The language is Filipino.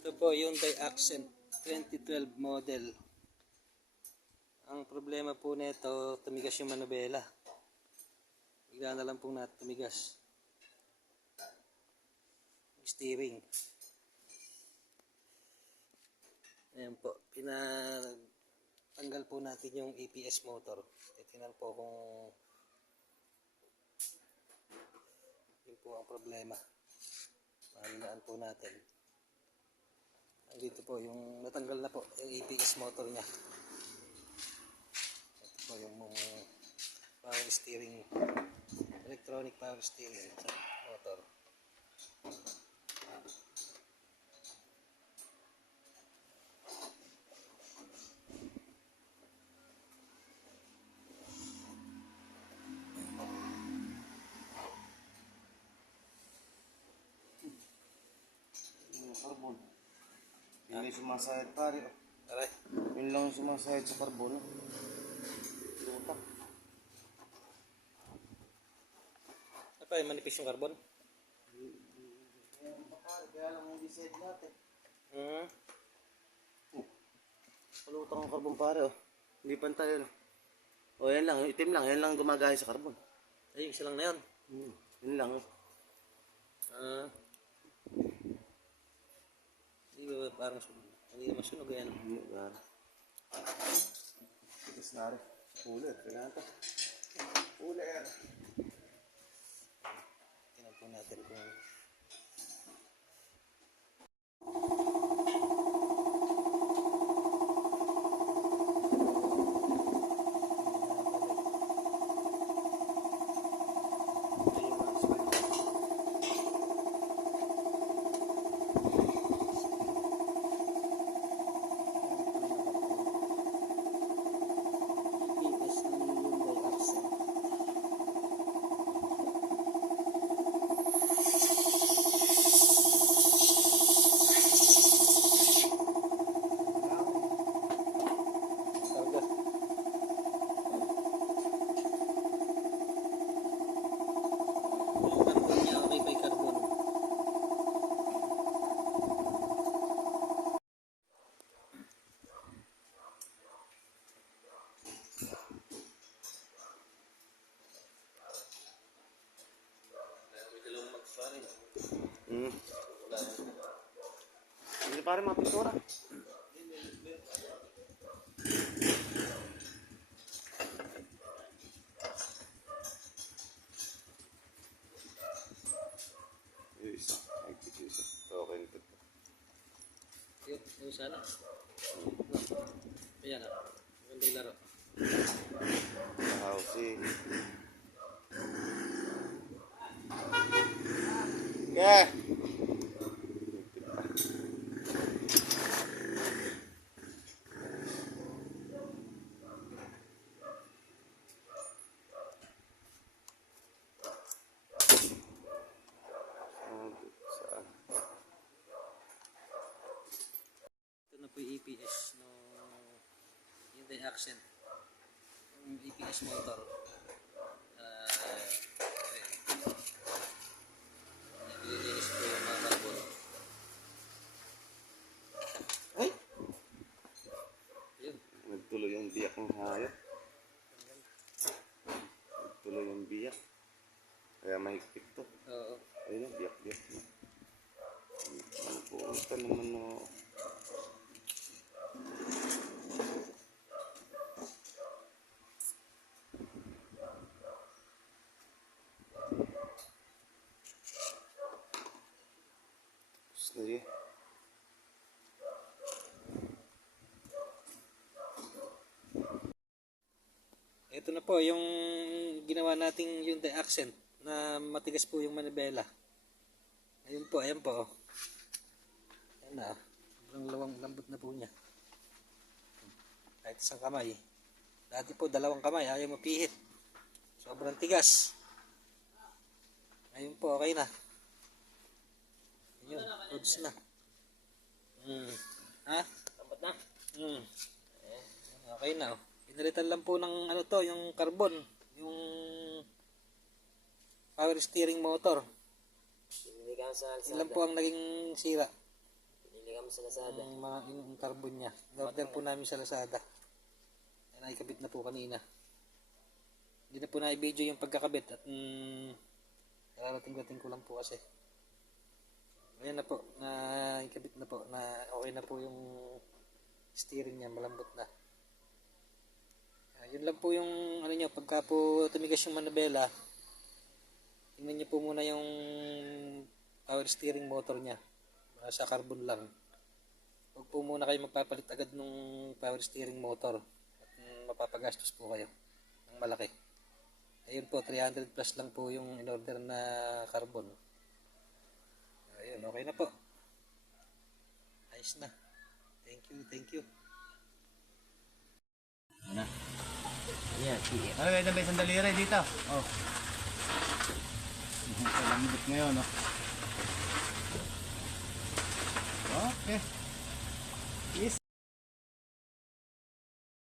Ito po yung Accent 2012 model. Ang problema po nito, tumigas yung manubela. Bigla na lang po na tumigas. Steering. Ayan po, pinatanggal po natin yung APS motor. Titingnan po kung yun po ang problema. Mahalaan po natin. Dito po yung natanggal na po yung APS motor niya. Ito po yung power steering, electronic power steering motor. Yun yung sumasayad pare. oh. Aray, Yun lang yung sumasayad sa carbon. oh. Lupa. ano pa yung manipis yung carbon? Kaya lang hindi side natin. Hmm. Palutang ang carbon pare oh. Hindi pantay ano. O yan lang, itim lang. Yan lang gumagaya sa carbon. Ay, isa lang na yun. Hmm. Yun lang oh. Ah. Hindi ba parang sunog? Hindi naman sunog yan. Ano ba? Tigas na rin. Ulit. Kailangan to. Ulit. Tingnan po natin kung EPS ng Hyundai Accent. Karga. Yung carbon niya, okay by carbon. Hmm. Hindi pare mga pintura. Yung isa. Ay, yung isa. Okay nito. Yun, yung sana. Ayan ah. Maganda yung laro. Housing. Yeah. EPS no Hyundai Accent. Yung EPS motor. Ah, okay. Nililinis po yung mga carbon. Ay! Yun. Nagtuloy yung biyak ng hayop. Nagtuloy yung biyak. Kaya mahigpit to. Oo. Ayun biyak-biyak na. Ang puta naman no. Tapos na yun. Ito na po yung ginawa nating Hyundai Accent na matigas po yung manibela. Ayun po, ayan po. oh. Ayan na. Sobrang lawang lambot na po niya. Kahit isang kamay. Dati po dalawang kamay, ayaw mapihit. Sobrang tigas. Ayun po, okay na. Ayun, goods na. Hmm. Ha? Lambot na? Hmm. Okay na. Oh. Pinalitan lang po ng ano to, yung carbon, yung power steering motor. Pinili ka sa Yun lang po ang naging sira. Pinili ka sa Lazada. Ang mga yung carbon niya. Order po namin sa Lazada. Yan ay kabit na po kanina. Hindi na po na-video yung pagkakabit at mm, kararating-dating ko lang po kasi. Ayan na po, na ikabit na po, na okay na po yung steering niya, malambot na. Yun lang po yung ano niyo, pagka po tumigas yung manabela, tingnan niyo po muna yung power steering motor niya. Sa carbon lang. Huwag po muna kayo magpapalit agad nung power steering motor. At mapapagastos po kayo ng malaki. Ayun po, 300 plus lang po yung in-order na carbon. Ayun, okay na po. Ayos na. Thank you, thank you. Ayan, PM. Ay, wait, may sandali rin dito. Oh. Kalambot ngayon, no? Okay. Is